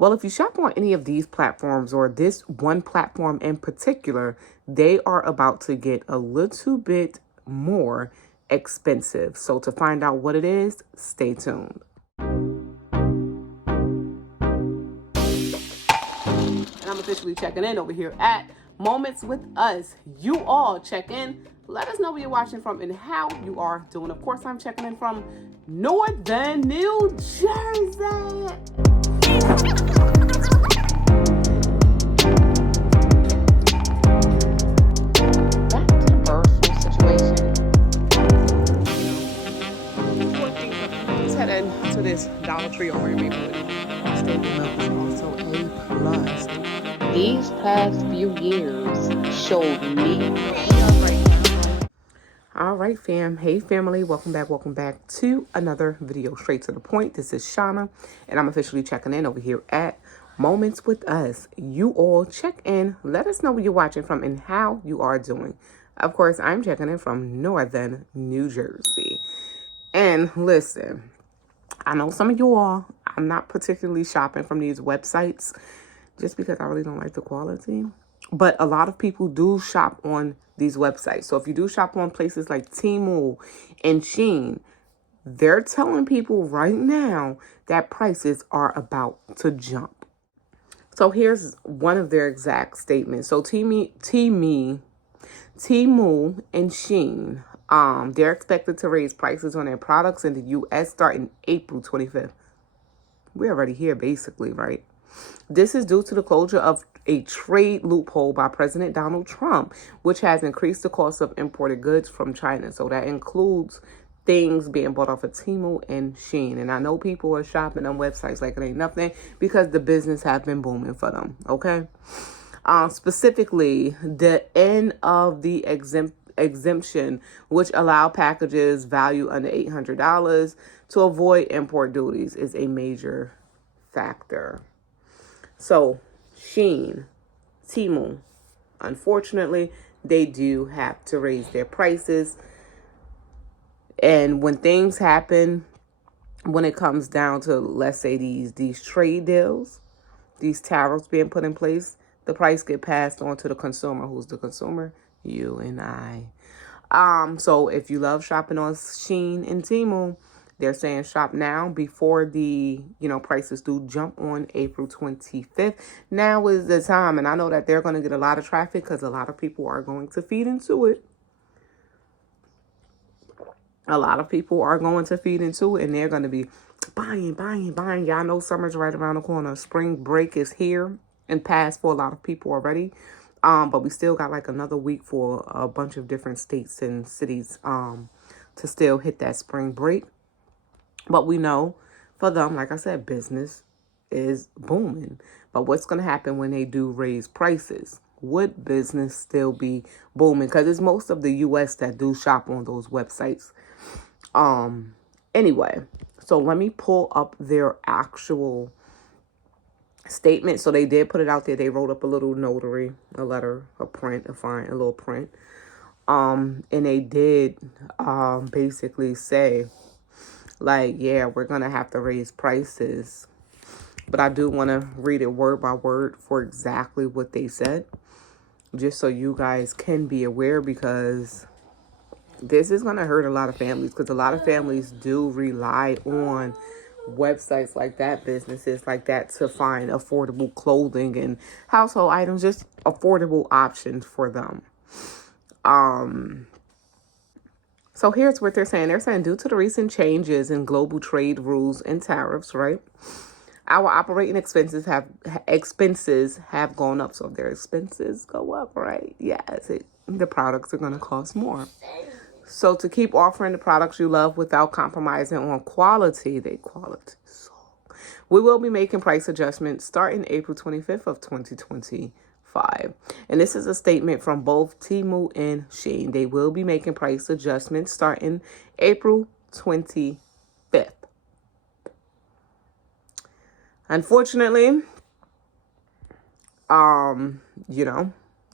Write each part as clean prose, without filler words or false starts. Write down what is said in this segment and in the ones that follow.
Well, if you shop on any of these platforms or this one platform in particular, they are about to get a little bit more expensive. So to find out what it is, stay tuned. And I'm officially checking in over here at Moments with Us. You all check in. Let us know where you're watching from and how you are doing. Of course, I'm checking in from Northern New Jersey. To this Dollar Tree over in Maplewood. Stable milk is also A+. These past few years showed me. All right, fam. Hey, family. Welcome back to another video. Straight to the point. This is Shauna, and I'm officially checking in over here at Moments with Us. You all check in. Let us know where you're watching from and how you are doing. Of course, I'm checking in from Northern New Jersey. And listen, I know some of you all, I'm not particularly shopping from these websites just because I really don't like the quality. But a lot of people do shop on these websites. So if you do shop on places like TEMU and SHEIN, they're telling people right now that prices are about to jump. So here's one of their exact statements. So TEMU and SHEIN, they're expected to raise prices on their products in the U.S. starting April 25th. We're already here, basically, right? This is due to the closure of a trade loophole by President Donald Trump, which has increased the cost of imported goods from China. So that includes things being bought off of TEMU and SHEIN. And I know people are shopping on websites like it ain't nothing because the business have been booming for them, okay? Specifically, the end of the exemption, which allow packages value under $800 to avoid import duties, is a major factor. So SHEIN, TEMU, unfortunately, they do have to raise their prices. And when things happen, when it comes down to, let's say, these trade deals, these tariffs being put in place, the price get passed on to the consumer. Who's the consumer? You and I. So if you love shopping on SHEIN and TEMU, they're saying shop now before the, prices do jump on April 25th. Now is the time. And I know that they're going to get a lot of traffic because a lot of people are going to feed into it. A lot of people are going to feed into it and they're going to be buying. Y'all know summer's right around the corner. Spring break is here and past for a lot of people already. But we still got like another week for a bunch of different states and cities to still hit that spring break. But we know for them, like I said, business is booming. But what's going to happen when they do raise prices? Would business still be booming? Because it's most of the U.S. that do shop on those websites. Anyway, so let me pull up their actual statement. So they did put it out there. They wrote up a little notary, a letter, a print, a little print. And they did basically say, like, yeah, we're going to have to raise prices. But I do want to read it word by word for exactly what they said, just so you guys can be aware, because this is going to hurt a lot of families, because a lot of families do rely on websites like that, businesses like that, to find affordable clothing and household items, just affordable options for them. So here's what they're saying. They're saying, due to the recent changes in global trade rules and tariffs, right, our operating expenses have gone up. So if their expenses go up, right, yes, the products are going to cost more. So to keep offering the products you love without compromising on quality, we will be making price adjustments starting April 25th of 2025. And this is a statement from both TEMU and SHEIN. They will be making price adjustments starting April 25th. Unfortunately,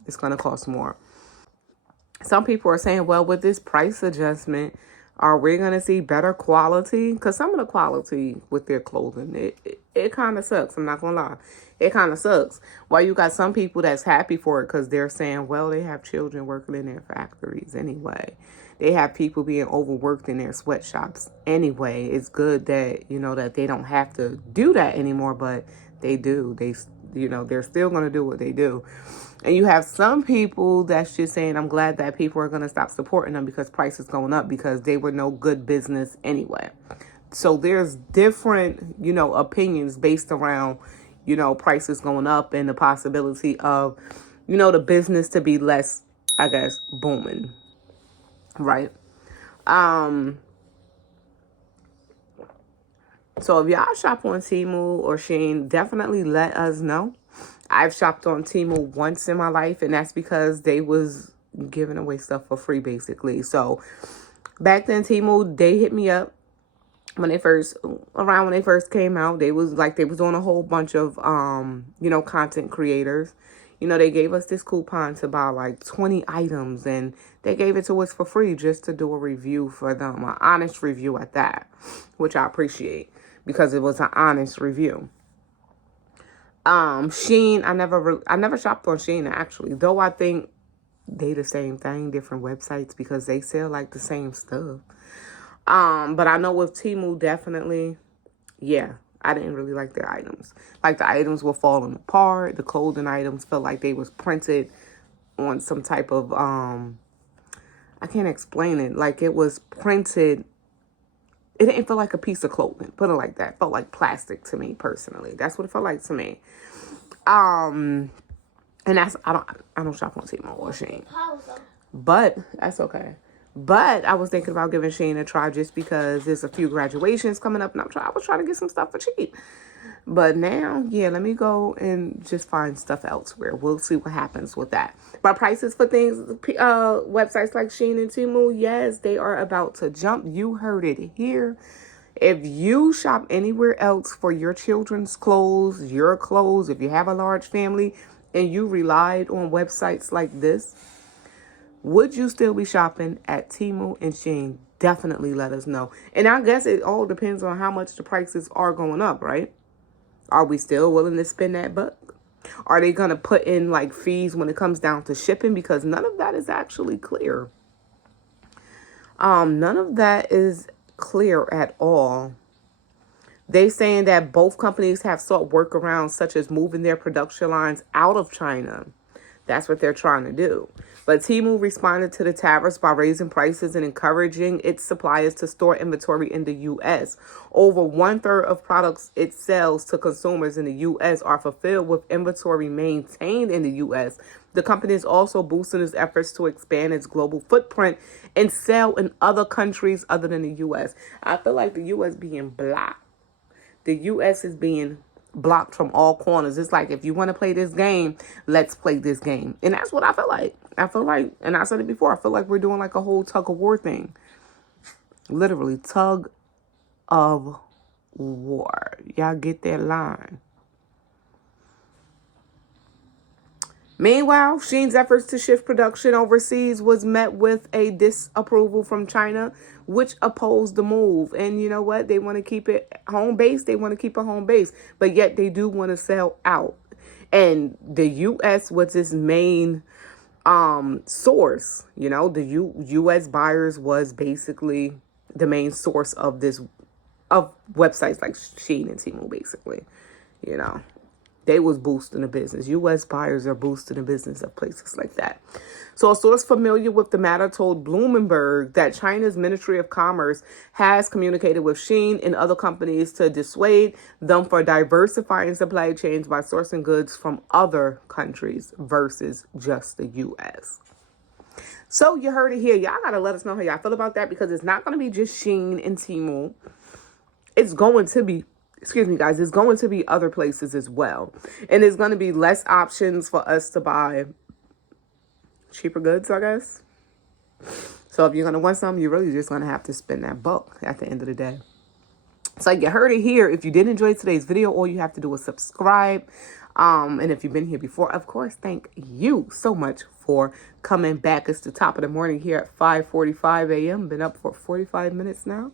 it's going to cost more. Some people are saying, well, with this price adjustment, are we going to see better quality? Because some of the quality with their clothing, it kind of sucks. I'm not going to lie. It kind of sucks. Why you got some people that's happy for it because they're saying, well, they have children working in their factories anyway. They have people being overworked in their sweatshops anyway. It's good that, you know, that they don't have to do that anymore, but they do. They, you know, they're still going to do what they do. And you have some people that's just saying, I'm glad that people are going to stop supporting them because prices going up because they were no good business anyway. So there's different, you know, opinions based around, you know, prices going up and the possibility of, you know, the business to be less, I guess, booming. Right. So if y'all shop on TEMU or SHEIN, definitely let us know. I've shopped on TEMU once in my life, and that's because they was giving away stuff for free, basically. So back then, TEMU, they hit me up when they first came out. They was on a whole bunch of, you know, content creators. You know, they gave us this coupon to buy like 20 items, and they gave it to us for free just to do a review for them, an honest review at that, which I appreciate because it was an honest review. SHEIN, I never shopped on SHEIN actually, though I think they the same thing, different websites because they sell like the same stuff. But I know with TEMU, definitely, yeah, I didn't really like their items. Like the items were falling apart. The clothing items felt like they was printed on some type of, I can't explain it. Like it was printed. It didn't feel like a piece of clothing. Put it like that. It felt like plastic to me personally. That's what it felt like to me. And that's, I don't shop on TEMU or SHEIN. But that's okay. But I was thinking about giving SHEIN a try just because there's a few graduations coming up, and I was trying to get some stuff for cheap. But now, yeah, let me go and just find stuff elsewhere. We'll see what happens with that. But prices for things, websites like SHEIN and TEMU, yes, they are about to jump. You heard it here. If you shop anywhere else for your children's clothes, your clothes, if you have a large family and you relied on websites like this, would you still be shopping at TEMU and SHEIN? Definitely let us know. And I guess it all depends on how much the prices are going up, right? Are we still willing to spend that buck? Are they going to put in like fees when it comes down to shipping? Because none of that is actually clear. None of that is clear at all. They saying that both companies have sought workarounds such as moving their production lines out of China. That's what they're trying to do. But TEMU responded to the tariffs by raising prices and encouraging its suppliers to store inventory in the U.S. Over 1/3 of products it sells to consumers in the U.S. are fulfilled with inventory maintained in the U.S. The company is also boosting its efforts to expand its global footprint and sell in other countries other than the U.S. I feel like the U.S. being blocked. The U.S. is being blocked from all corners. It's like, if you want to play this game, let's play this game. And that's what I feel like. I feel like, and I said it before, I feel like we're doing like a whole tug of war thing. Literally, tug of war. Y'all get that line. Meanwhile, SHEIN's efforts to shift production overseas was met with a disapproval from China, which opposed the move. And you know what? They want to keep it home base. They want to keep a home base, but yet they do want to sell out. And the U.S. was its main source. You know, the U.S. buyers was basically the main source of websites like SHEIN and TEMU, basically. You know. They was boosting the business. U.S. buyers are boosting the business of places like that. So a source familiar with the matter told Bloomberg that China's Ministry of Commerce has communicated with SHEIN and other companies to dissuade them from diversifying supply chains by sourcing goods from other countries versus just the U.S. So you heard it here. Y'all got to let us know how y'all feel about that, because it's not going to be just SHEIN and TEMU. It's going to be, excuse me, guys, there's going to be other places as well. And there's going to be less options for us to buy cheaper goods, I guess. So if you're going to want something, you're really just going to have to spend that buck at the end of the day. So you heard it here. If you did enjoy today's video, all you have to do is subscribe. And if you've been here before, of course, thank you so much for coming back. It's the top of the morning here at 5:45 a.m. Been up for 45 minutes now.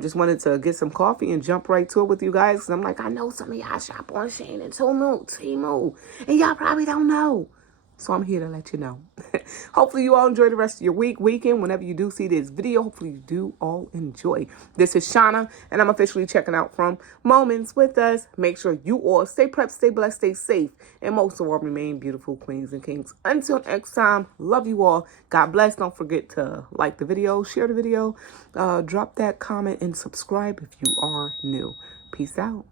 Just wanted to get some coffee and jump right to it with you guys. 'Cause I'm like, I know some of y'all shop on SHEIN and TEMU, and y'all probably don't know. So I'm here to let you know. Hopefully you all enjoy the rest of your weekend. Whenever you do see this video, hopefully you do all enjoy. This is Shauna, and I'm officially checking out from Moments with Us. Make sure you all stay prepped, stay blessed, stay safe, and most of all, remain beautiful queens and kings. Until next time, love you all. God bless. Don't forget to like the video, share the video, drop that comment, and subscribe if you are new. Peace out.